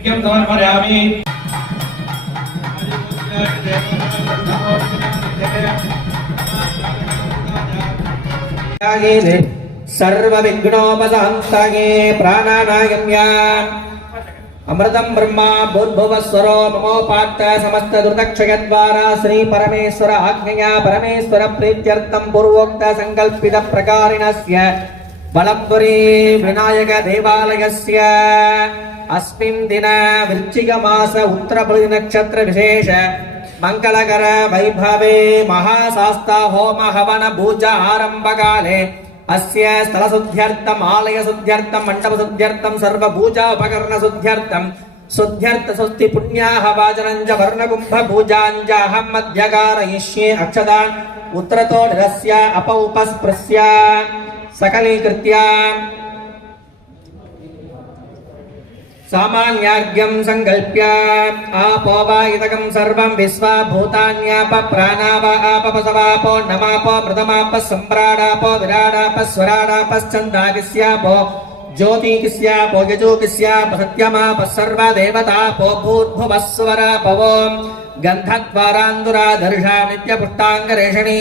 अर्घ्यं समर्पयामि। सर्वविघ्नोपशान्तये प्राणानायम्या अमृतं ब्रह्मा भूर्भुवस्वरो ममोपात्त समस्त दुर्दक्षयद्वारा श्री परमेश्वर आज्ञया परमेश्वर प्रीत्यर्थं पूर्वोक्त संकल्पित प्रकारिणस्य बलपुरी विनायक देवालयस्य अस्मिन् दिन वृश्चिक मास उत्तरपृथि नक्षत्र विशेष मंगलकर वैभवे महाशास्ता होम हवन पूजा आरंभ काले अस्य स्थल शुद्ध्यर्थम आलय शुद्ध्यर्थम मंडप शुद्ध्यर्थम सर्व पूजा उपकरण शुद्ध्यर्थम शुद्ध्यर्थ स्वस्ति पुण्याः वाचनञ्च वर्णकुंभ पूजाञ्च अहं मध्यकारयिष्ये अक्षतान् उत्तरतो निरस्य अपौपस्पृश्य सकलीकृत्य सामान्यार्घ्यं संकल्प्य आपोवायितकं सर्वं विश्वा भूतान्याप प्राणाव आपपसवापो नमापो मृतमाप सम्प्राडापो विराडाप स्वराडापश्चन्दाकिस्यापो ज्योतिकिस्यापो यजोकिस्याप सत्यमाप सर्वदेवतापो भूर्भुवस्वरापवो गन्धद्वारान्दुरादर्शा नित्यपुष्टाङ्गरेषणी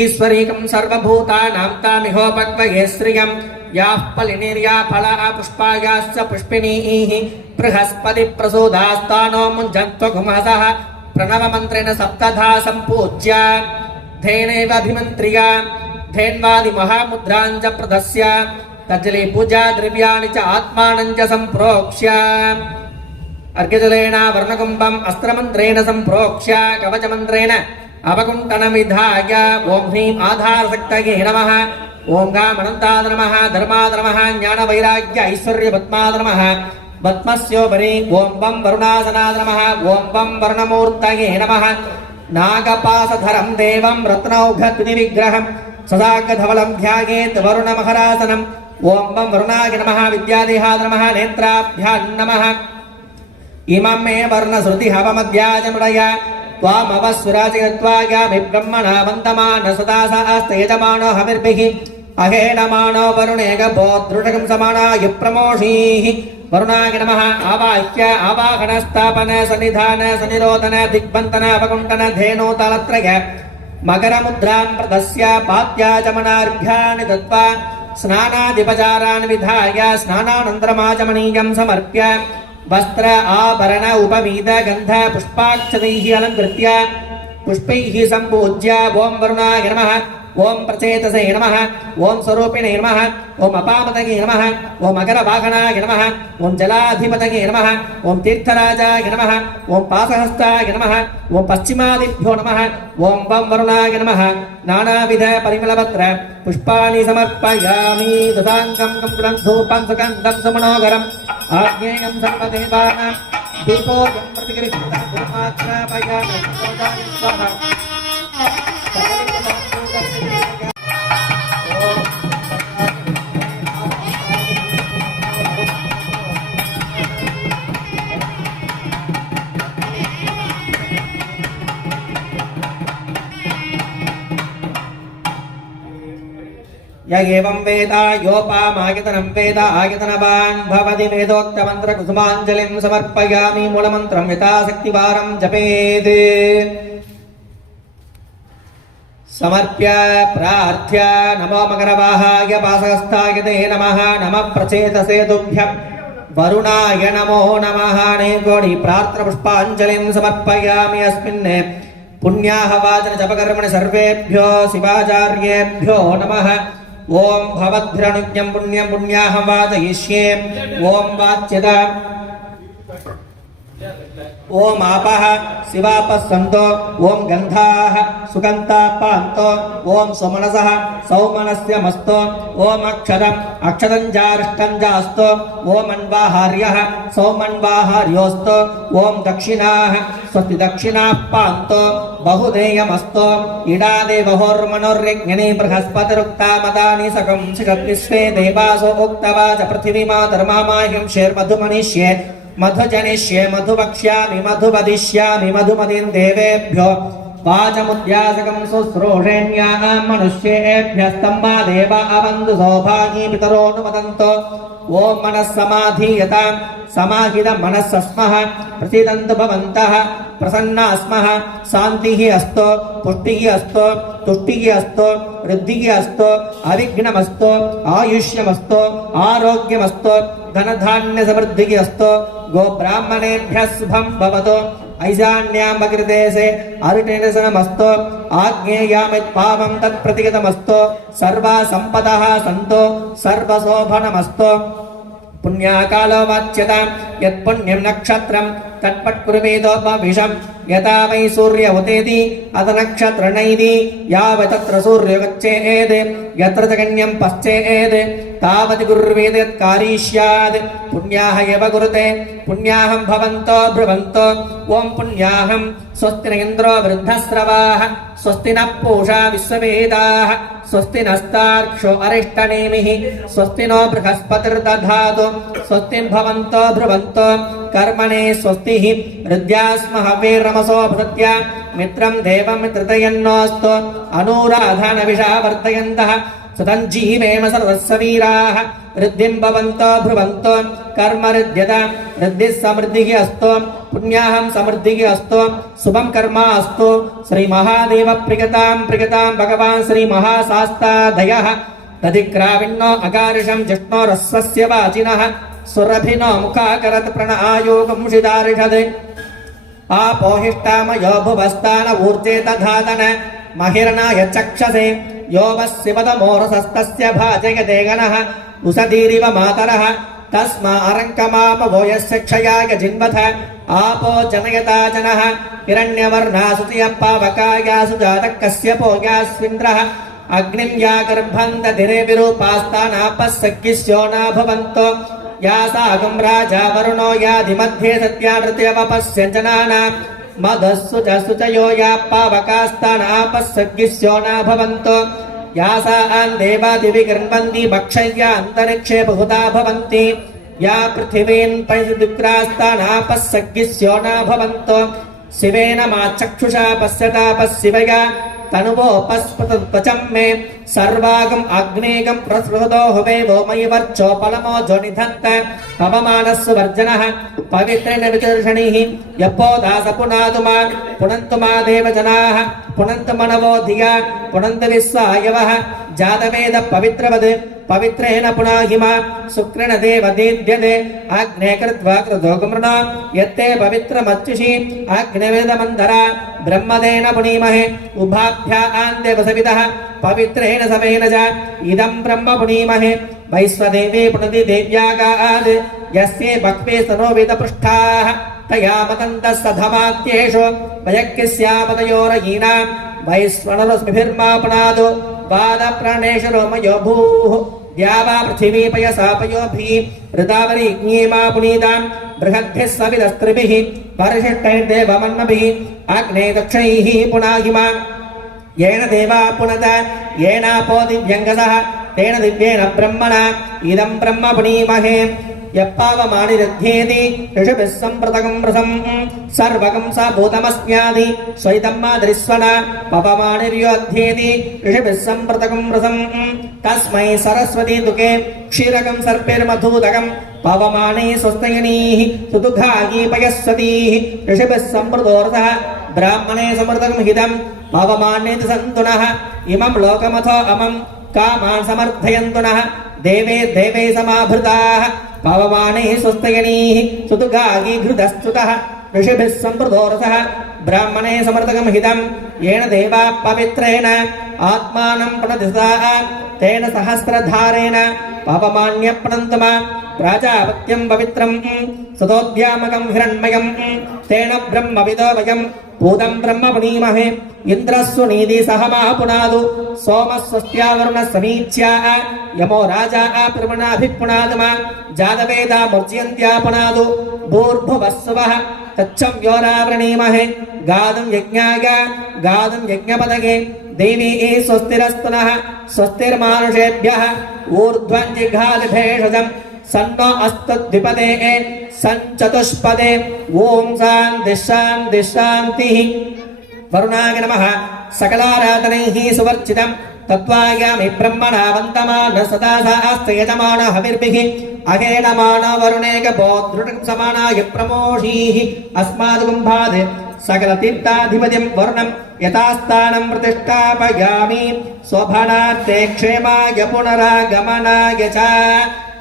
ईश्वरीकं सर्वभूतानां तामिहोपक्वये श्रियं याः पलिनिर्या फला पुष्पायाश्च पुष्पिणीः बृहस्पति प्रसूदास्तानो मुञ्जन्त्वघुमहसः प्रणवमन्त्रेण सप्तधा सम्पूज्य धेनैव अभिमन्त्र्य धेन्वादि महामुद्राञ्च प्रदस्य तज्जले पूजा द्रव्याणि च आत्मानं च सम्प्रोक्ष्य अर्घ्यजलेन वर्णकुम्भम् अस्त्रमन्त्रेण सम्प्रोक्ष्य कवचमन्त्रेण अवकुण्ठनमिधाय ओं ह्रीं आधारशक्तये नमः ओं गामनन्ताद नमः धर्माद नमः ज्ञानवैराग्य ऐश्वर्यपद्माद नमः पद्मस्योपरि ओं वं वरुणासनाद नमः ओं वं वर्णमूर्तये नमः नागपासधरं देवं रत्नौघद्विनिविग्रहं सदागधवलं ध्यायेत् वरुणमहरासनम् ओं वं वरुणाय नमः विद्यादेहाद नमः नेत्राभ्यां नमः इमं मे वर्णश्रुतिहवमध्याजमृडय त्वामवस्वराजयत्वायामि ब्रह्मणा वन्दमान सदा सास्तेजमानो हविर्भिः अहेणमानो वरुणेगभो दृढकं समानाय प्रमोषीः वरुणाय नमः आवाह्य आवाहनस्थापन सन्निधान सन्निरोधन दिग्बन्धन अवकुण्ठन धेनोतलत्रय मकरमुद्रां प्रदस्य पाद्याचमनार्घ्यानि दत्त्वा स्नानादिपचारान् विधाय स्नानानन्तरमाचमनीयं समर्प्य वस्त्र आभरण उपवीत गंध पुष्पाक्षतैः अलंकृत्य पुष्पैः संपूज्य ओं वरुणाय नमः ओं प्रचेतसे नमः ओं स्वरूपिणे नमः ओं अपामतये नमः ओं मकरवाहनाय नमः ओं जलाधिपतये नमः ओं तीर्थराजाय नमः ओं पासहस्ताय नमः ओं पश्चिमादिभ्यो नमः ओं वं वरुणाय नमः नानाविध परिमलपत्र पुष्पाणि समर्पयामि दशाङ्गं कम्पुलं धूपं सुगन्धं सुमनोहरम् आज्ञेयं सर्वदेवानां दीपोऽयं प्रतिगृह्यतः गुरुमात्रापयामि स्वाहा य एवं वेद योपामायतनं वेद आयतनवान् भवति वेदोक्तमन्त्रकुसुमाञ्जलिं समर्पयामि मूलमन्त्रं यथाशक्तिवारं जपेत् समर्प्य प्रार्थ्य नमो मकरवाहाय पासहस्ताय ते नमः नमः प्रचेतसे तुभ्यं वरुणाय नमो नमः नेकोणि प्रार्थनापुष्पाञ्जलिं समर्पयामि अस्मिन् पुण्याः वाचन जपकर्मणि सर्वेभ्यो शिवाचार्येभ्यो नमः ओं भवद्भिरनुज्ञं पुण्यं पुण्याः वाचयिष्ये ओं वाच्यता ओं आपः शिवापः सन्तो ओं गन्धाः सुगन्धापान्तो ओं सुमनसः सौमनस्यमस्तो ओं अक्षतम् अक्षतं जारिष्टं जास्तो ओं अन्वाहार्यः सौमन्वाहार्योस्तो ओं दक्षिणाः स्वस्ति दक्षिणाः पान्तो बहुधेयमस्तो इडादेवहोर्मनोर्यज्ञने बृहस्पतिरुक्ता मदानि सकं शिखद्विश्वे देवासो उक्तवाच पृथिवीमा धर्मामाह्यं शेर्मधुमनिष्ये मधुजनिष्ये मधुवक्ष्यामि मधुवदिष्यामि मधुमतिं देवेभ्यो वाचमुद्यासकं शुश्रूषेण्याः मनुष्येभ्यस्तम्बा देवा अवन्तु सौभागी पितरोऽनुमदन्तो ओं मनः समाधीयतां समाहित मनस्सः स्मः प्रसीदन्तु भवन्तः प्रसन्ना स्मः शान्तिः अस्तु पुष्टिः अस्तु तुष्टिः अस्तु वृद्धिः अस्तु अविघ्नमस्तु आयुष्यमस्तु आरोग्यमस्तु धनधान्यसमृद्धिः अस्तु गोब्राह्मणेभ्यः शुभं भवतु ऐशान्यामकृतेशे अरुणेशनमस्तु आग्नेयामित्पावं तत्प्रतिगतमस्तु सर्वा सम्पदः सन्तु सर्वशोभनमस्तु पुण्याकालो वाच्यतां यत्पुण्यं नक्षत्रं तत्पट्कुर्वेदोपविशं यथा वै सूर्य उदेति अथ नक्षत्रनैति यावतत्र सूर्यो गच्छेत् यत्र जगन्यं पश्चेत् तावत् कुर्वेत् यत्कारी स्यात् पुण्याः एव कुरुते पुण्याहं भवन्तो ब्रुवन्तो ॐ पुण्याहं स्वस्ति न इन्द्रो वृद्धस्रवाः स्वस्ति नः पूषा विश्ववेदाः स्वस्ति नस्तार्क्ष्यो अरिष्टनेमिः स्वस्ति नो बृहस्पतिर्दधातु स्वस्ति भवन्तो ब्रुवन्तो कर्मणे स्वस्तिः हृद्यास्महवीरमसो भृत्या मित्रं देवं मित्रतयन्नोऽस्तु अनुराधानविषा वर्धयन्तः सुतञ्जीवेम सर्वस्य वीराः वृद्धिं भवन्तो ब्रुवन्तो कर्म हृद्यता वृद्धिः समृद्धिः अस्तु पुण्याहं समृद्धिः अस्तु शुभं कर्म अस्तु श्रीमहादेव प्रियतां भगवान् श्रीमहाशास्तादयः दधिक्राविण्णो अकारिषं जिष्णो रस्वस्य वाचिनः सुरभिनो मुखाकरत् प्रणआयोगं शिदारिषदे आपोहिष्टामयो भुवस्तान ऊर्जे तधातन महिर्नाय चक्षसे यो वस्यपदमोरसस्तस्य भाजयते गणः उषधीरिव मातरः तस्मा अरङ्कमापवो यस्य क्षयाय जिन्वथ आपो जनयता जनः हिरण्यवर्णासुतियं पावकायासु जातः कश्यपो यास्विन्द्रः अग्निं या गर्भन्दधिरे विरूपास्तानापः सख्यस्यो न भवन्तो या सागं राजा वरुणो याधिमध्ये सत्यावृत्यवपश्य जनानां मदस्सुचयो या पावकास्तानापः सख्यस्यो न भवन्तो या सा देवादिवि गृह्णन्ति भक्षय्या अन्तरिक्षे बहुधा भवन्ति या पृथिवीन् परिदुग्रास्तानापः सख्यस्यो न भवन्तो शिवेन मा चक्षुषा पश्यतापः शिवया तनुवोपस्फुटत्वचं मे सर्वागम् अग्नेगं प्रसृतो हुवे वोमयि वर्चोपलमो जोनिधत्त पवमानस्सु वर्जनः पवित्रेण विदर्शनिः यपो दास पुनातु मा पुनन्तु मा देवजनाः पुनन्तु मनवो धिया पुनन्तु विश्वायवः जातवेद पवित्रवद् पवित्रेण पुनाहिमा शुक्रेण देवदीद्यते अग्ने कृत्वा कृतोगमृणा यत्ते पवित्रमच्युषि अग्निवेदमन्धरा ब्रह्मदेन पुनीमहे उभाभ्यां देवसविदः पवित्रेण समेन च इदं ब्रह्म पुनीमहे वैश्वदेवे पुनति देव्यागाद् यस्ये भक्ते स्तनोविदपृष्ठाः तया मतन्तः सधमात्येषु वयक्यस्यापतयोरयीनां वैश्वनरस्मिभिर्मा पुनादु पादप्राणेषु रोमयो भूः द्यावा पृथिवी पयसा पयोभिः ऋतावरी ज्ञेमा पुनीतां बृहद्भिः सविदस्त्रिभिः परिशिष्टैर्देवमन्नभिः अग्ने दक्षैः पुनाहिमा येन देवा पुनत येनापो दिव्यङ्गसः तेन दिव्येन ब्रह्मणा इदं ब्रह्म पुनीमहे यप्पावमानिरुध्येति ऋषिभिः सम्प्रतकं रसं सर्वकं स भूतमस्म्यादि स्वैतं मादृस्वना पवमानिर्योध्येति ऋषिभिः सम्प्रतकं रसं तस्मै सरस्वती दुःखे क्षीरकं सर्पेर्मधूदकं पवमाने स्वस्तयनीः सुदुघागी पयस्वतीः ऋषिभिः सम्प्रतोरसः ब्राह्मणे समृतकं हितं पवमानेति सन्तु नः इमं लोकमथो अमं कामान् समर्थयन्तु नः देवे देवे समाभृताः पवमाने स्वस्तयनीः सुदुघागी घृतस्तुतः ऋषिभिः सम्प्रतोरसः ब्राह्मणे समर्थकं हितं येन देवा पवित्रेण आत्मानं प्रणतिसाः तेन सहस्रधारेण पवमान्यप्रणन्तम प्राजापत्यं पवित्रं सदोद्यामकं हिरण्मयं तेन ब्रह्मविदो वयं भूतं ब्रह्म पुनीमहे इन्द्रस्वनीति सहमा पुनादु सोमस्वस्त्यावरुणः समीच्या यमो राजा प्रवणाभिपुनादमा जातवेदा मूर्जयन्त्या पुनादु भूर्भुवस्सुवः तच्छं योरावृणीमहे गादं यज्ञाय गादं यज्ञपदगे देवी स्वस्तिरस्तु नः स्वस्तिर्मानुषेभ्यः ऊर्ध्वं जिघादिभेषजं सन्नो अस्तु द्विपदे सञ्चतुष्पदे ॐ शान्तिः शान्तिः वरुणाय नमः सकलाराधनैः सुवर्चितं तत्त्वायामि ब्रह्मणा वन्दमान सदा सास्ते यजमान हविर्भिः अहेणमान वरुणेकपो दृढं समानाय प्रमोषीः अस्माद्गुम्भाद् सकलतीर्थाधिपतिं वरुणं यथास्थानं प्रतिष्ठापयामि स्वभनार्थे क्षेमाय पुनरागमनाय च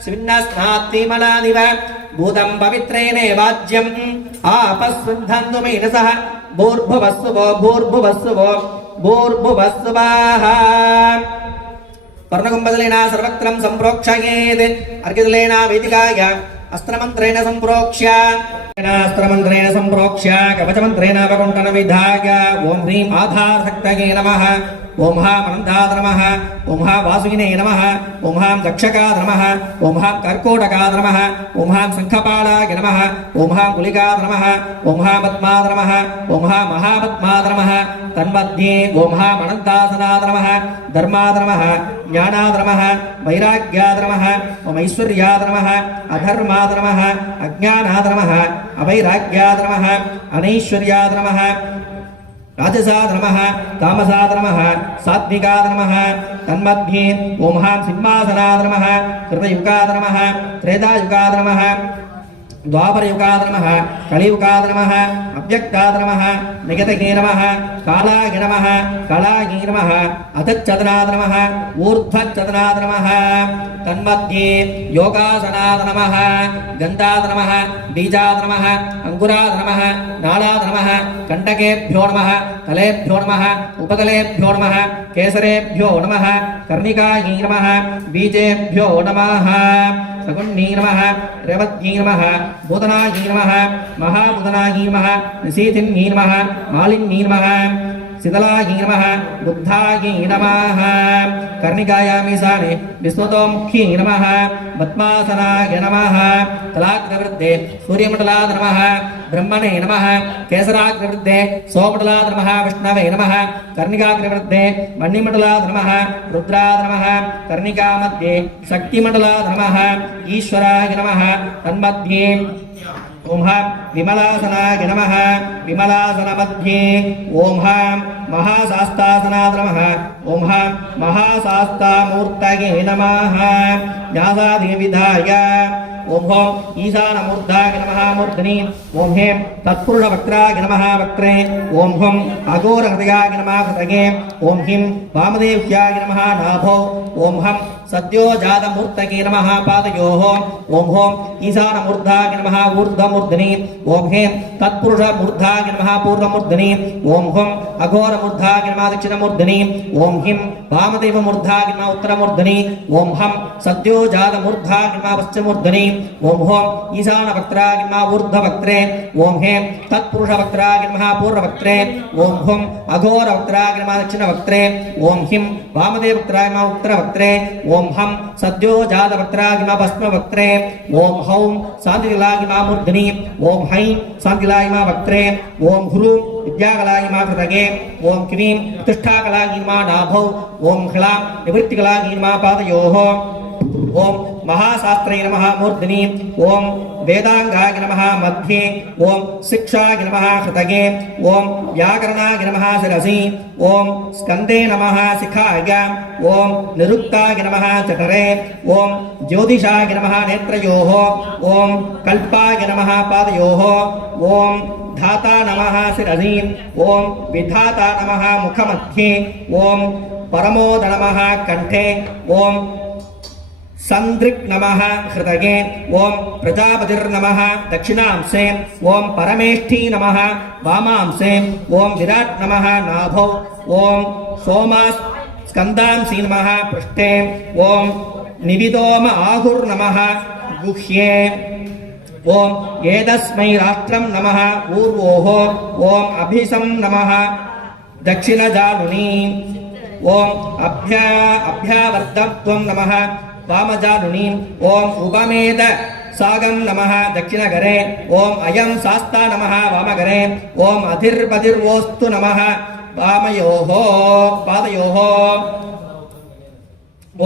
स्विन्नस्नात्तिमलादिव भूतं पवित्रेण वाज्यम् आपस्वन्धन्तु मेधसः भूर्भुवस्सुवो भूर्भुवस्सुवो भूर्भुवस्सुवाः पर्णकुम्भजलेन सर्वत्रं सम्प्रोक्षयेत् अर्घ्यजलेन वेदिकाय अस्त्रमन्त्रेण सम्प्रोक्ष्य अस्त्रमन्त्रेण सम्प्रोक्ष्य कवचमन्त्रेण वकुण्ठनविधाय ॐ ह्रीं आधारशक्तये नमः ॐ हां अनन्ताय नमः ॐ हां वासुकिने नमः ॐ हां दक्षकाय नमः ॐ हां कर्कोटकाय नमः ॐ हां शङ्खपालाय नमः ॐ हां कुलिकाय नमः ॐ हां पद्माय नमः ॐ हां महापद्माय नमः तन्मध्ये ॐ हां अनन्तासनाय नमः धर्माय नमः ज्ञानाय नमः वैराग्याय नमः ॐ ऐश्वर्याय नमः अधर्माय नमः अज्ञानाय नमः अवैराग्याय नमः अनैश्वर्याय नमः राजसाय नमः तामसाय नमः सात्विकाय नमः तन्मध्ये ॐ हां सिंहासनाय नमः कृतयुगाय नमः त्रेतायुगाय नमः द्वापरयुगाय नमः कलियुगाय नमः अव्यक्ताय नमः निगतये नमः कालाय नमः कलाय नमः अधश्चदनाय नमः ऊर्ध्वश्चदनाय नमः तन्मध्ये योगासनाय नमः गन्धाय नमः बीजाय नमः अङ्कुराय नमः नालाय नमः कण्टकेभ्यो नमः तलेभ्यो नमः उपतलेभ्यो नमः केसरेभ्यो नमः कर्णिकाय नमः बीजेभ्यो नमः सगुण्यै नमः रेवत्यै नमः भूतनाय नमः महाभूतनाय नमः निशीथिन्यै नमः मालिन्यै नमः शीतलाय नमः बुद्धाय नमः कर्णिकायामीशाने विश्वतोमुख्यै नमः पद्मासनाय नमः तलाग्रवृद्धे सूर्यमण्डलाय नमः ब्रह्मणे नमः केसराग्रवृद्धे सोममण्डलाय नमः विष्णवे नमः कर्णिकाग्रवृद्धे मणिमण्डलाय नमः रुद्राय नमः कर्णिकामध्ये शक्तिमण्डलाय नमः ईश्वराय नमः तन्मध्ये ॐ हां विमलासनाय नमः विमलासनमध्ये ॐ हां महाशास्तासनाय नमः ॐ हां महाशास्तामूर्तये नमः ज्ञासादिविधाय ॐ हों ईशानमूर्धाय नमः मूर्धनि ॐ हें तत्पुरुषवक्त्राय नमः वक्त्रे ॐ हों अघोरहृदयाय नमः हृदये ॐ हिं वामदेव्याय नमः नाभो ॐ हं सद्यो जातमूर्तये नमः पादयोः ॐ हों ईशानमूर्धाय नमः ऊर्ध्वमूर्धनि ॐ हें तत्पुरुषमूर्धाय नमः पूर्वमूर्धनि ॐ हों अघोरमूर्धाय नमः दक्षिणमूर्धनि ॐ हिं वामदेवमूर्धाय नमः उत्तरमूर्धनि ॐ हं सद्यो जातमूर्धाय नमः पश्चिममूर्धनि ॐ हों ईशानवक्त्राय नमः ऊर्ध्ववक्त्रे ॐ हें तत्पुरुषवक्त्राय नमः पूर्ववक्त्रे ॐ हों अघोरवक्त्राय नमः दक्षिणवक्त्रे ॐ हिं वामदेववक्त्राय नमः उत्तरवक्त्रे ॐ हं सद्यो जातवक्त्राय नमः पश्चिमवक्त्रे ॐ हौं शान्तिकलाय नमः मूर्धनि ॐ हैं शान्तिकलाय नमः वक्त्रे ॐ हुरुं विद्याकलाय नमः हृदये ॐ क्लीं प्रतिष्ठाकलाय नमः नाभौ ॐ ह्लां निवृत्तिकलाय नमः पादयोः ॐ महाशास्त्रे नमः मूर्धनि ॐ वेदांगाय नमः मध्ये ॐ शिक्षाय नमः हृदये ॐ व्याकरणाय नमः शिरसि ॐ स्कन्दे नमः शिखाय ॐ निरुक्ताय नमः जठरे ॐ ज्योतिषाय नमः नेत्रयोः ॐ कल्पाय नमः पादयोः ॐ धाता नमः शिरसि ॐ विधाता नमः मुखमध्ये ॐ परमोद नमः कण्ठे ॐ संदृक् नमः हृदये ॐ प्रजापतिर्नमः दक्षिणांशे ॐ परमेष्ठी नमः वामांशे ॐ विराट् नमः नाभौ ॐ सोमास् स्कन्दांसि नमः पृष्ठे ॐ निविदोम आहुर्नमः गुह्ये ॐ एतस्मै राष्ट्रं नमः ऊर्वोः ॐ अभिसं नमः दक्षिणजानुनी ॐ अभ्यावर्धत्वं नमः वामजानुनी ॐ उपमेद सागं नमः दक्षिणकरे ॐ अयं शास्ता नमः वामकरे ॐ अधिर्पतिर्वोस्तु नमः वामयोः पादयोः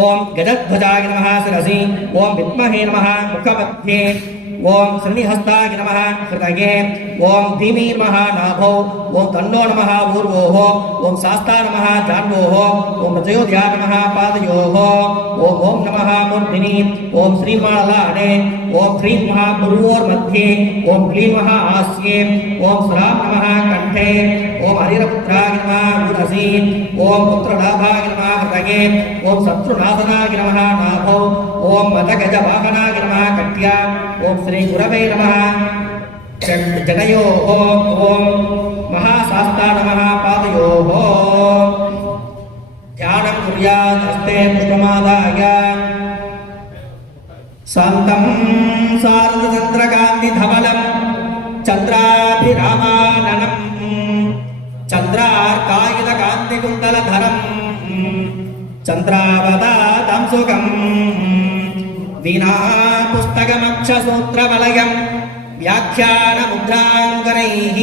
ॐ गजध्वजाय नमः शिरसि ॐ विद्महे नमः मुखमध्ये ओम श्रीहस्ताय नमः हृदये ओम धीमी नमः नाभो ओम तन्नो नमः ऊर्वोः ओम शास्ता नमः जान्वोः ओम रजयोध्या नमः पादयोः ओम नमः मूर्धिनि ओम श्रीमालाडे ओम ह्रीं नमः गुरुवोर्मध्ये ओम क्लीं नमः आस्ये ओम श्रां नमः कंठे ओम हरिरपुत्राय नमः उरसि ओम पुत्रलाभाय नमः हृदये ओम शत्रुनाशनाय नमः नाभो ओम मतगजवाहनाय नमः कट्या ओम श्री गुरवे नमः जटयोः ओम महाशास्ता नमः पादयोः ध्यानं कुर्यात् हस्ते पुष्पमादाय शान्तं शारदचन्द्रकान्तिधवलं चन्द्राभिरामाननं चन्द्रार्कायुधकान्तिकुण्डलधरं चन्द्रावतातं सुखं वीणा पुस्तकमक्षसूत्रवलयं व्याख्यानमुद्राङ्करैः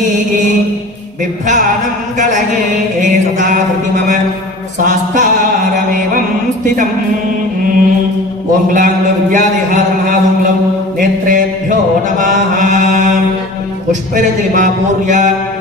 बिभ्राणं कलये सदा हृदि मम शास्तारमेवं स्थितम् ओम ग्लां विद्यादेहाधर्महामङ्गलं नेत्रेभ्यो नमः पुष्पैर्तिमापूर्य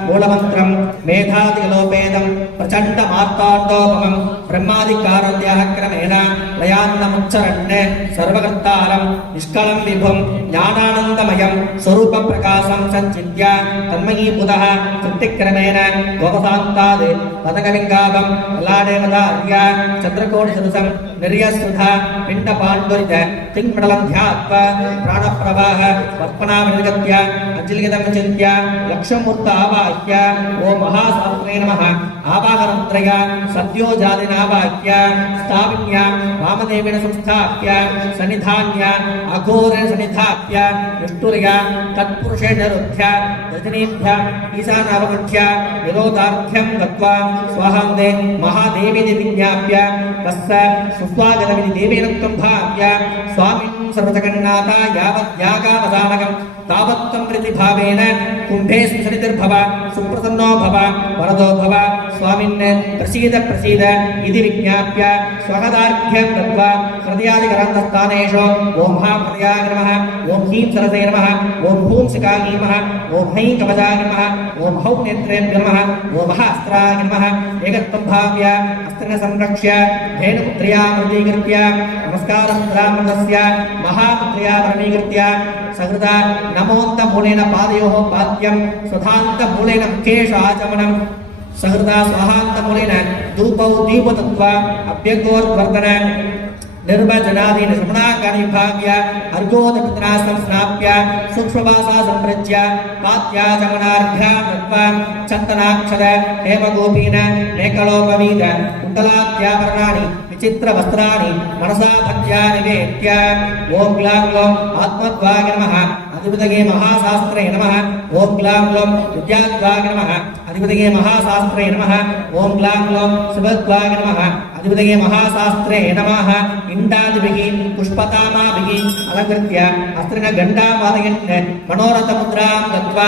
मूलमन्त्रं मेधातिलोपेदं प्रचण्डमार्ताण्डोपमं ब्रह्मादिकारोद्याः क्रमेण लयान्तमुच्चरन् सर्वकर्तारं निष्कलं विभुं ज्ञानानन्दमयं स्वरूपप्रकाशं सञ्चित्य तन्मयीभूतः तृप्तिक्रमेण गोपसान्ताद् पदकलिङ्गाभं ललाटेवदार्य चन्द्रकोटिसदृशं निर्यसुधा पिण्डपाण्डुरित तिङ्मण्डलं ध्यात्वा प्राणप्रवाह वर्पणामनिर्गत्य अञ्जलिगतं चिन्त्य लक्षमूर्त आवाह्य ओम महाशास्त्रे नमः आवाहनत्रय सद्यो जातिनावाह्य स्थापिन्य वामदेवेन संस्थाप्य सन्निधान्य अघोरेण सन्निधाप्य विष्णुर्य तत्पुरुषेण निरुध्य रजनीभ्य ईशानावगृह्य विरोधार्थ्यं गत्वा स्वाहान्दे महादेवीति विज्ञाप्य तस्य सुस्वागतमिति देवेन त्वं भाव्य स्वामिन् सर्वजगन्नाथ यावद्यागावसानकं तावत्तं प्रतिभावेन कुम्भेऽस्मिन् सन्निधिर्भव सुप्रसन्नो भव वरदो भव स्वामिन् प्रसीद प्रसीद इति विज्ञाप्य स्वगदार्घ्यं दत्वा हृदयादिकरन्तस्थानेषु ओं महाप्रदयाय नमः ओं ह्रीं सरसे नमः ओं हूं शिखाय नमः ओं हैं कवचाय नमः ओं हौं नेत्रेभ्यो नमः ओं महास्त्राय नमः एकत्वं भाव्य अस्त्रेण संरक्ष्य धेनुपुत्र्या प्रतीकृत्य नमस्कारं ब्राह्मणस्य महापुत्र्या प्रणीकृत्य सकृता नमोन्तमूलेन पादयोः पाद्यं स्वधान्तमूलेन मुखेषु आचमनं सकृता स्वाहान्तमूलेन धूपौ दीपदत्वा अभ्यङ्गोर्वर्धन निर्वचनादीन श्रवणाकानि विभाव्य अर्घोदपित्रा संस्नाप्य सूक्ष्मवासा सम्प्रज्य पाद्याचमनार्घ्यां दत्वा चन्दनाक्षर हेमगोपीन मेकलोपवीत कुण्डलाद्याभरणानि विचित्रवस्त्राणि मनसा भक्त्या निवेद्य ओं ग्लां ग्लौं आत्मद्वाय नमः अधिपतये महाशास्त्रे नमः ओं ग्लां ग्लौं विद्याद्वाय नमः अधिपतये महाशास्त्रे नमः ओं ग्लां ग्लौं शिवद्वाय नमः अधिपतये महाशास्त्रे नमः इण्डादिभिः पुष्पतामाभिः अलङ्कृत्य अस्त्रेण घण्टां वादयन् मनोरथमुद्रां दत्वा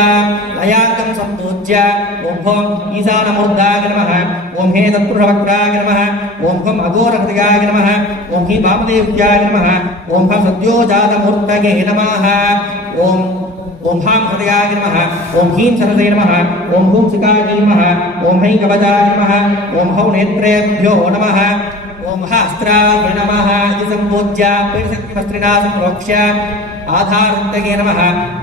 लयाङ्कं सम्पूज्य ओं भों ईशानमूर्धाय नमः ओं हे तत्पुरुषवक्त्राय नमः ओं भं अघोरहृदयाय नमः ओं हि वामदेव्याय नमः ओं भं सद्योजातमूर्तये नमः ओं हां हृदयाय नमः ओं ह्रीं सरसे नमः ओं हूं शिखाय नमः ओं हैं कवचाय नमः ओं हौं नेत्रेभ्यो नमः ओं महास्त्राय नमः इति सम्पूज्य पीठशक्तिवस्त्रिणा सम्प्रोक्ष्य आधारन्तये नमः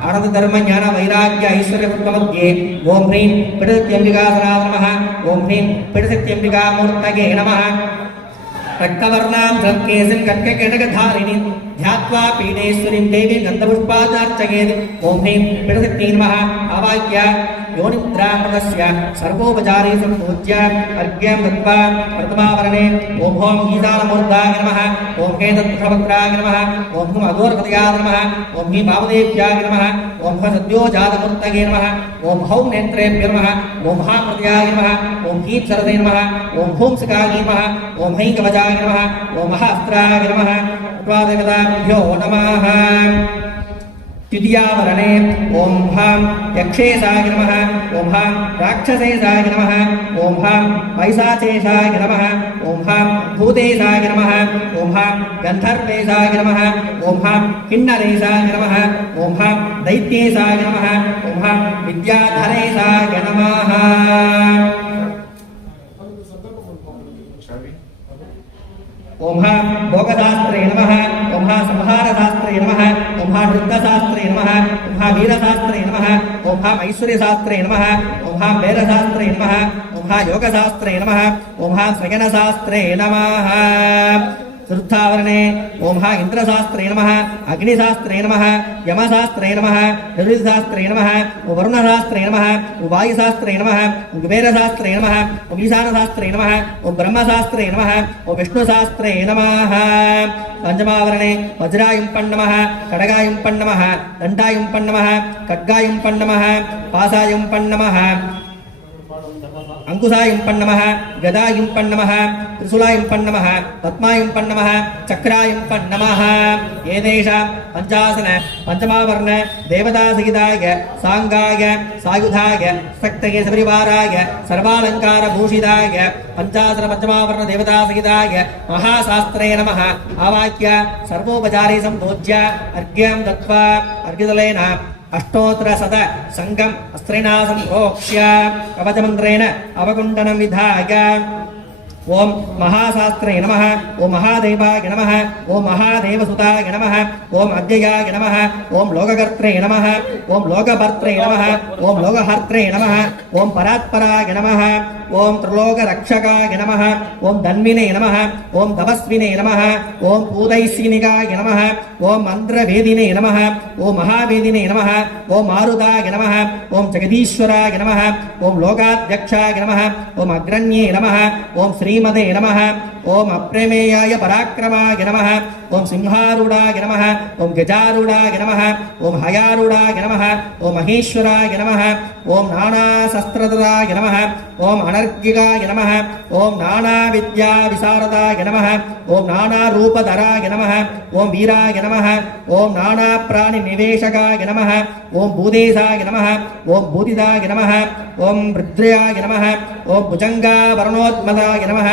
आनन्दधर्मज्ञानवैराग्य ऐश्वर्यपुष्पमध्ये ओं ह्रीं पीठशक्त्यम्बिकासनाय नमः ओं ह्रीं पीठशक्त्यम्बिकामूर्तये नमः रक्तवर्णां धृत्केसिं कट्ककेटकधारिणीं ध्यात्वा पीडेश्वरीं देवीं गन्धपुष्पादार्चयेत् ओं ह्रीं पीठशक्त्यै नमः आवाह्य योनिमुद्रामृतस्य सर्वोपचारे सम्पूज्य अर्घ्यं दत्वा प्रथमावरणे ओं भौं ईशानमूर्धाय नमः ओं हे तत्पुरुषवक्त्राय नमः ओं हुं अघोरपतयाय नमः ओं हि वामदेव्याय नमः ओं ह सद्योजातमूर्तये नमः ओं हौं नेत्रेभ्यो नमः ओं महाप्रदयाय नमः ओं ह्रीं सरसे नमः ओं हूं शिखाय नमः ओं हैं कवचाय नमः ओं महास्त्राय नमः देवताभ्यो नमः द्वितीयावरणे ओम हां यक्षेशाय नमः ओम हां राक्षसेशाय नमः ओम हां पैशाचेशाय नमः ओम हां भूतेशाय नमः ओम हां गंधर्वेशाय नमः ओम हां किन्नरेशाय नमः ओम हां दैत्येशाय नमः ओम हां विद्याधरेशाय नमः ओम हां भोगशास्त्रे नमः ओम हां संहारशास्त्रे नमः ओम हां नृत्यशास्त्रे नमः ओम हां वीरशास्त्रे नमः ओम हां ऐश्वर्यशास्त्रे नमः ओम हां वेदशास्त्रे नमः ओम हां योगशास्त्रे नमः ओम हां सगनशास्त्रे नमः चतुर्थावरणे ओम हां इंद्रशास्त्रे नमः अग्निशास्त्रे नमः यमशास्त्रे नमः ऋतुशास्त्रे नमः वरुणशास्त्रे नमः वायुशास्त्रे नमः कुबेरशास्त्रे नमः ईशानशास्त्रे नमः ब्रह्मशास्त्रे नमः विष्णुशास्त्रे नमः पंचमावरणे वज्रायुं नमः खड्गायुं नमः दण्डायुं नमः खड्गायुं नमः पासायुं नमः अंकुशायुं नमः गदायुं नमः त्रिशूलायुं नमः पद्मायुं नमः चक्रायुं नमः एतेषां पञ्चासन पञ्चमावर्ण देवतासहिताय सांगाय सायुधाय शक्तये सपरिवाराय सर्वालङ्कारभूषिताय पञ्चासन पञ्चमावर्ण देवतासहिताय महाशास्त्रे नमः आवाक्य सर्वोपचारे सम्पूज्य अर्घ्यं दत्त्वा अर्घ्यदलेन अष्टोत्तर सद संगम अस्त्रेणा संप्रोक्ष्य कवचमन्त्रेण अवकुण्डनं विधाय ओम महाशास्त्रे नमः ओम महादेवाय नमः ओम महादेवसुताय नमः ओम अद्ययाय नमः ओम लोककर्त्रे नमः ओम लोकभर्त्रे नमः ओम लोकहर्त्रे नमः ओम परात्पराय नमः ओम त्रिलोकरक्षकाय नमः ओम धन्विने नमः ओम तपस्विने नमः ओम पूदैस्विनिकाय नमः ओम मन्त्रवेदिने नमः ओम महावेदिने नमः ओम मारुताय नमः ओम जगदीश्वराय नमः ओम लोकाध्यक्षाय नमः ओम अग्रण्ये नमः ओम श्रीमते नमः ओम अप्रमेयाय पराक्रमाय नमः ओम सिंहारूढ़ाय नमः ओम गजारूढ़ाय नमः ओम हयारूढ़ाय नमः ओम महेश्वराय नमः ओम नानाशस्त्रधराय नमः ओम अनर्घिकाय नमः ओम नानाविद्या विशारदाय नमः ओम नानारूपधराय नमः ओम वीराय नमः ओम नानाप्राणिनिवेशकाय नमः ओम भूदेशाय नमः ओम भूतिदाय नमः ओम रुद्राय नमः ओम भुजंगावरणोत्मदाय नमः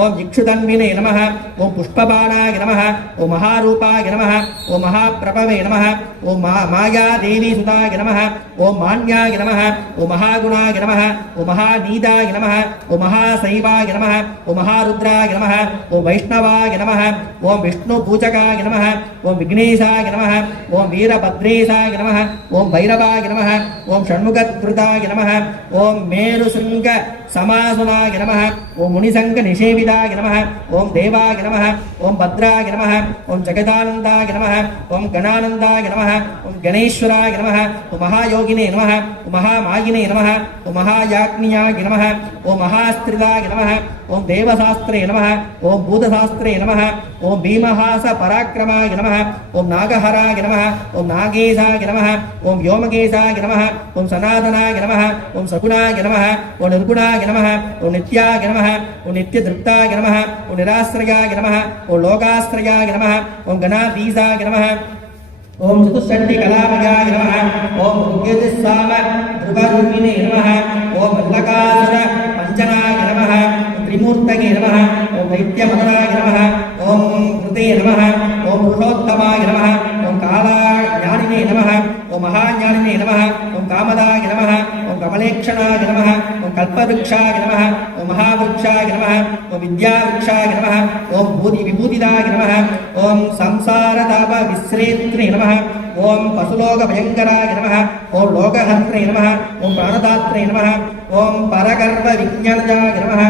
ओम इक्षुतन्विने नमः ओम पुष्पबाणाय नमः ओम महारूपाय नमः ओम महाप्रभवे नमः ओम मायादेवी सुताय नमः ओम मान्याय नमः ओम महागुणाय नमः ओम महानीदाय नमः ओम महाशैवाय नमः ओम महारुद्राय नमः ओम वैष्णवाय नमः ओम विष्णुपूजकाय नमः ओम विघ्नेशाय नमः ओम वीरभद्रेशाय नमः ओम भैरवाय नमः ओम षण्मुखधृताय नमः ओम मेरुशृंग समासुनाय नमः ओम मुनिसंग निषेविताय नमः ओम देवाय नमः ओम भद्राय नमः ओम जगदानंदाय नमः ओम गणानंदाय नमः ओम गणेश्वराय नमः ओम महायोगिने नमः ओम महामायिने नमः ओम महायाज्ञाय नमः ओम महास्त्रिदाय नमः ओम देवशास्त्रे नमः ओम भूतशास्त्रे नमः ओम भीमहास पराक्रमाय नमः ओम नागहराय नमः ओम नागेशाय नमः ओम व्योमकेशाय नमः ओम सनातनाय नमः ओम सगुणाय नमः ओम निर्गुणाय नमः ओम नित्याय नमः ओम नित्यतृप्ताय नमः ओम निराश्रयाय नमः ओम लोकाश्रयाय नमः ओम गणाधीशाय नमः ओम चतुष्षष्टि कलामयाय नमः ओम ऋग्यजुस्साम ध्रुवरूपिणे नमः ओम मल्लकासुर पंचनाय नमः त्रिमूर्तये नमः ओम दैत्यमदनाय नमः ओम कृते नमः ओम पुरुषोत्तमाय नमः ओम कालाज्ञानिने नमः ओम महाज्ञानिने नमः ओम कामदाय नमः ओम कमलेक्षणाय नमः ओम कल्पवृक्षाय नमः ओम महावृक्षाय नमः ओम विद्यावृक्षाय नमः ओम विभूतिदाय नमः ओम संसारताप विश्रेत्रे नमः ओम पशुलोकभयंकराय नमः ओम लोकहर्त्रे नमः ओम प्राणदात्रे नमः ओम परगर्भ विज्ञानाय नमः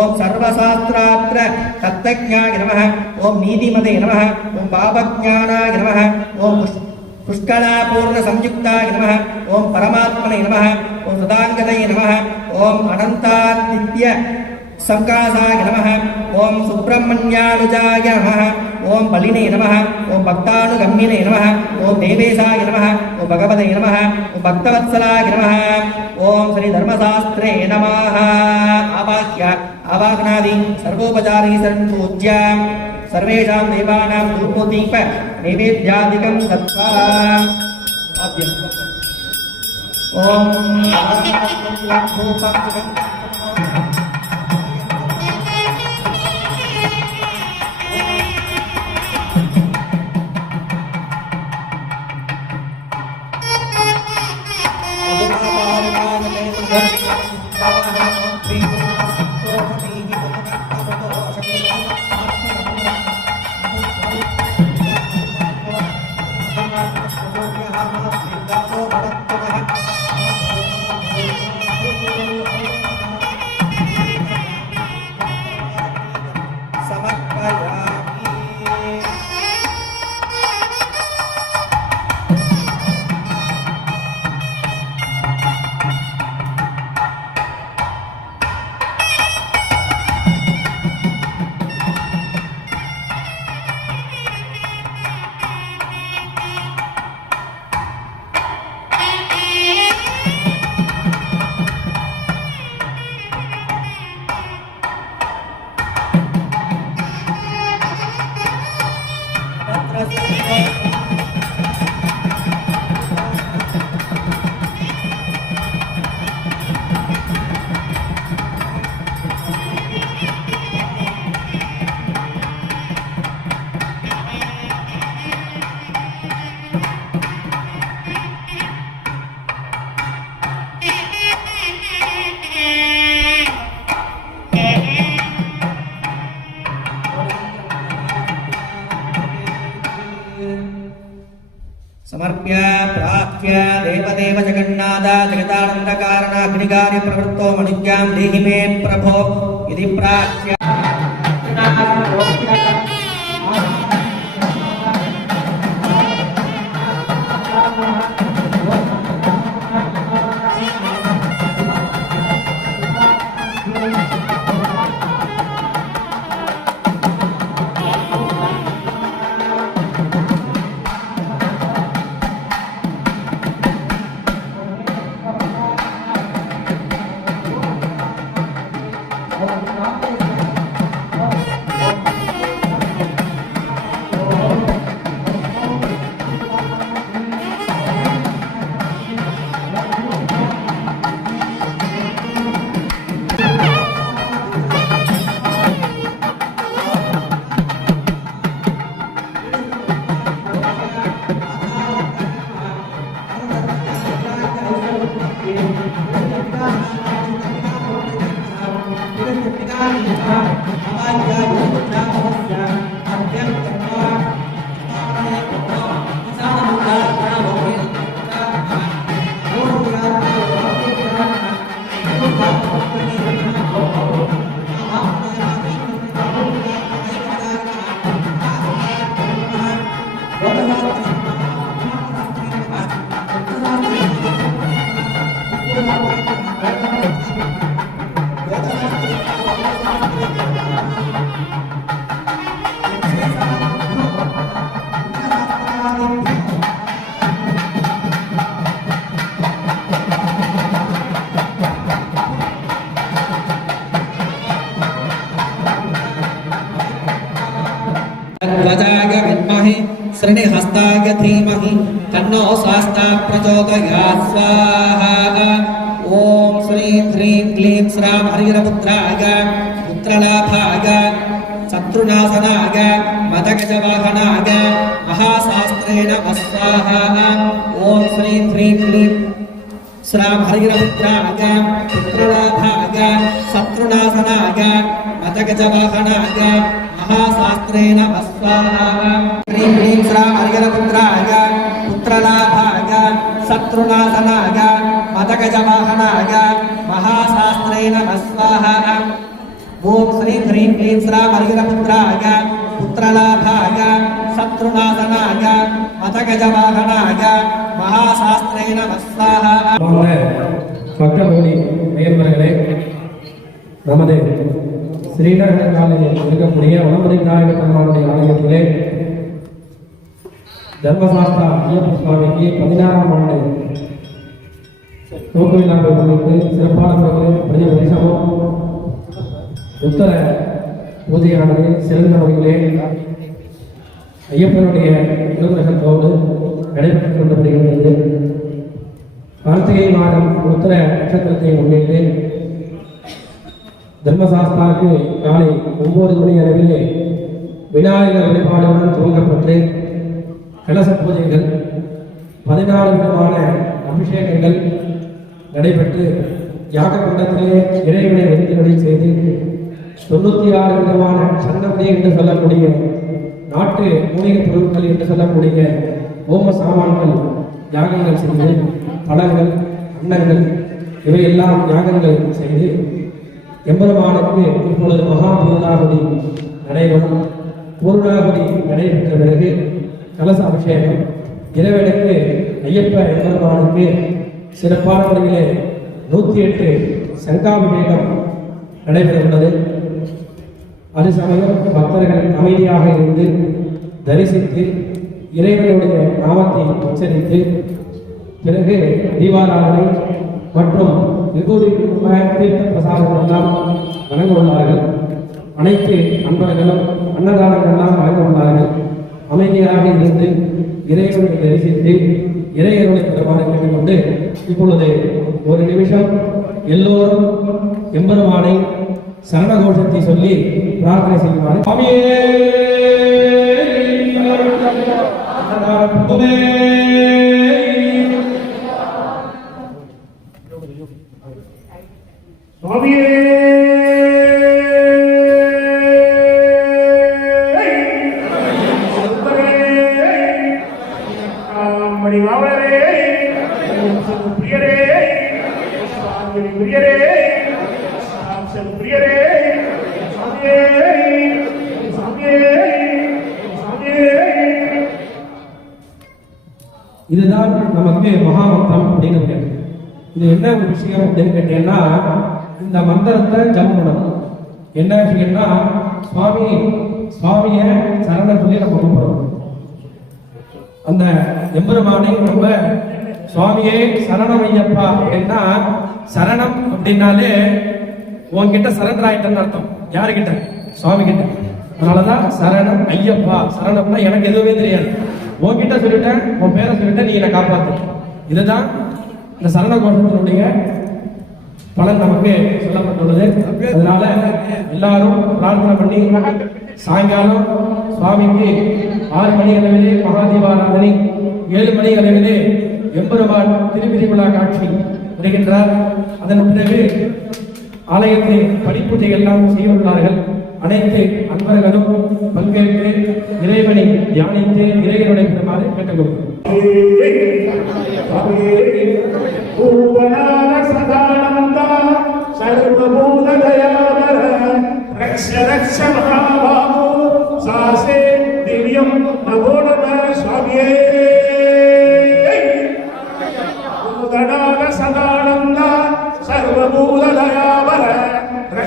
ओम सर्वशास्त्रात्र तत्त्वज्ञाय नमः ओम नीतिमते नमः ओम पापज्ञानाय नमः ओम पुष्कलापूर्ण संयुक्ताय नमः ओम परमात्मने नमः ओम सदांगतये नमः ओम अनंतादित्य संकासाय नमः ओम सुब्रह्मण्यानुजाय नमः ओम बलिने नमः ओम भक्तानुगम्यने नमः ओम देवेशाय नमः ओम भगवते नमः ओम भक्तवत्सलाय नमः ओम श्री धर्मशास्त्रे नमः आवाह्य आवाहनादि सर्वोपचारी संपूज्य सर्वेषां देवानां धूपोदीप नैवेद्यादिकं दत्त्वा ओम समर्प्य प्रार्थ्य देवदेव जगन्नाथ जगदानंद कारण अग्निकार्य प्रवृत्तो मणिज्ञां देहि मे प्रभो इति प्रार्थ्य ध्वजाय विद्महे श्रीहस्ताय धीमहि तन्नो शास्ता प्रचोदयात् स्वाहा। ओम श्रीं ह्रीं क्लीं श्रां हरिहरपुत्राय पुत्रलाभाय शत्रुनाशनाय मदगजवाहनाय महाशास्त्रे नमः स्वाहा। ओम श्रीं ह्रीं क्लीं श्रां हरिहरपुत्राय पुत्रलाभाय शत्रुनाशनाय मदगजवाहनाय महाशास्त्रे नमः स्वाहा। ह्रीं ह्रीं श्रां हरिहरपुत्राय पुत्रलाभाय शत्रुनाशनाय मदगजवाहनाय महाशास्त्रे नमः स्वाहा। ओम श्रीं ह्रीं क्लीं श्रां हरिहरपुत्राय पुत्रलाभाय शत्रुनाशनाय मदगजवाहनाय महाशास्त्रे नमः स्वाहा। பக்தகோடி நேயர்களே, நமது ஸ்ரீநகர் காலையில் இருக்கக்கூடிய வனமுறை நாயக பெருமானுடைய ஆலயத்திலே தர்மசாஸ்திரா ஐயப்ப சுவாமிக்கு 16ஆம் ஆண்டு துவக்க விழாவை முன்னிட்டு சிறப்பான முறையில் பிரதி தரிசனம் உத்தர பூஜையானது சிறந்த முறையிலே ஐயப்பனுடைய அனுகிரகத்தோடு நடைபெற்றுக் கொண்டு வருகிறது. கார்த்திகை மாதம் உத்தர நட்சத்திரத்தை முன்னிட்டு தர்மசாஸ்தாவுக்கு காலை 9 மணி அளவிலே விநாயகர் வழிபாடுடன் துவங்கப்பட்டு கலச பூஜைகள் 14 விதமான அபிஷேகங்கள் நடைபெற்று யாக குண்டத்திலே இறைவனை எழுதினடி செய்து 96 விதமான சந்தபதி என்று சொல்லக்கூடிய நாட்டு மூலிகை பொருட்கள் என்று சொல்லக்கூடிய ஓம சாமான்கள் யாகங்கள் செய்து பழங்கள் அன்னங்கள் இவையெல்லாம் யாகங்கள் செய்து எம்பெருமானுக்கு இப்பொழுது மகா பூர்ணாகுதி நடைபெறும். பூர்ணாகுதி நடைபெற்ற பிறகு கலச அபிஷேகம் இறைவனுக்கு ஐயப்ப எம்பெருமானுக்கு சிறப்பான முறையிலே 108 சங்காபிஷேகம் நடைபெறுகிறது. அது சமயம் பக்தர்கள் அமைதியாக இருந்து தரிசித்து இறைவனுடைய நாமத்தை உச்சரித்து பிறகு தீபாராதனை மற்றும் விபூதி தீர்த்த பிரசாதங்கள் எல்லாம் வழங்க உள்ளார்கள். அனைத்து அன்பர்களும் அன்னதானங்கள்லாம் வழங்க உள்ளார்கள். அமைதியாக இருந்து இறைவனை தரிசித்து இறைவனை பெறுமாறு கேட்டுக்கொண்டு இப்பொழுது ஒரு நிமிஷம் எல்லோரும் எம்பெருமானை சரணகோஷத்தை சொல்லி பிரார்த்தனை செய்வார். இதுதான் நமக்கு மகாமந்திரம் அப்படின்னு பேர். இது என்ன ஒரு விஷயம் அப்படின்னு கேட்டீங்கன்னா, இந்த மந்திரத்தை ஜபம் பண்ணணும். என்ன விஷயம்னா, சுவாமிய சரணம் சொல்லி நம்ம கூப்பிடணும். அந்த எம்பெருமானை நம்ம சுவாமியே சரணம் ஐயப்பா அப்படின்னா, சரணம் அப்படின்னாலே உன்கிட்ட சரண்டர் ஆயிட்டன்னு அர்த்தம். யாருக்கிட்ட? சுவாமி கிட்ட. அதனாலதான் சரணம் ஐயப்பா. சரணம்னா எனக்கு எதுவுமே தெரியாது, உன்கிட்ட சொல்லிட்டேன், உன் பேரை சொல்லிட்டேன், நீ என்னை காப்பாத்து. இதுதான் இந்த சரண கோஷத்தினுடைய பலன் நமக்கு சொல்லப்பட்டுள்ளது. அதனால எல்லாரும் பிரார்த்தனை பண்ணி சாயங்காலம் சுவாமிக்கு 6 மணி அளவிலே மகாதீபாராதனை, 7 மணி அளவிலே எம்பெருமான் திருவிழா காட்சி வருகின்றார். அதன் பிறகு ஆலயத்தில் படிப்புதை எல்லாம் செய்துள்ளார்கள். அனைத்து அன்பர்களும் பங்கேற்று இறைவனை தியானித்து இறைவனுடைய பெருமாறு கேட்டுக்கொள்கிறோம்.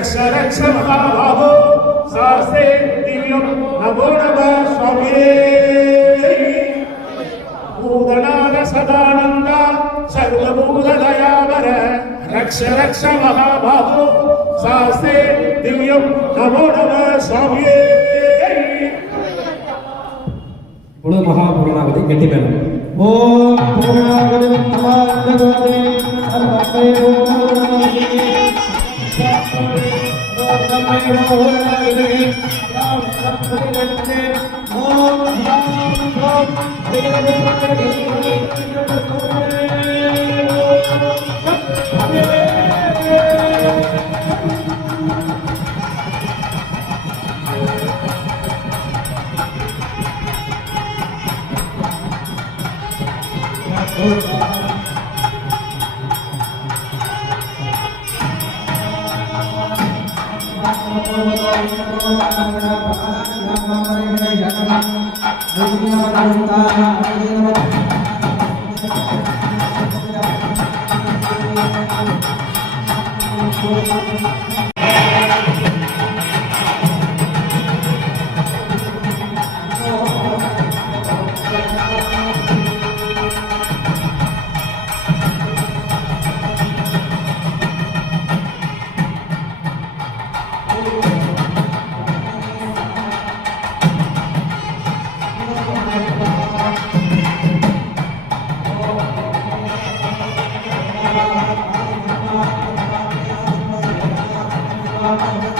रक्ष रक्ष महाबाहो सासे दिव्यम नमो नमः स्वामिये भूतनाथ सदानंद सर्वभूत दयावर रक्ष रक्ष महाबाहो सासे दिव्यम नमो नमः स्वामिये बोलो महापूर्णावती गति में ओम पूर्णावती नमः पूर्ण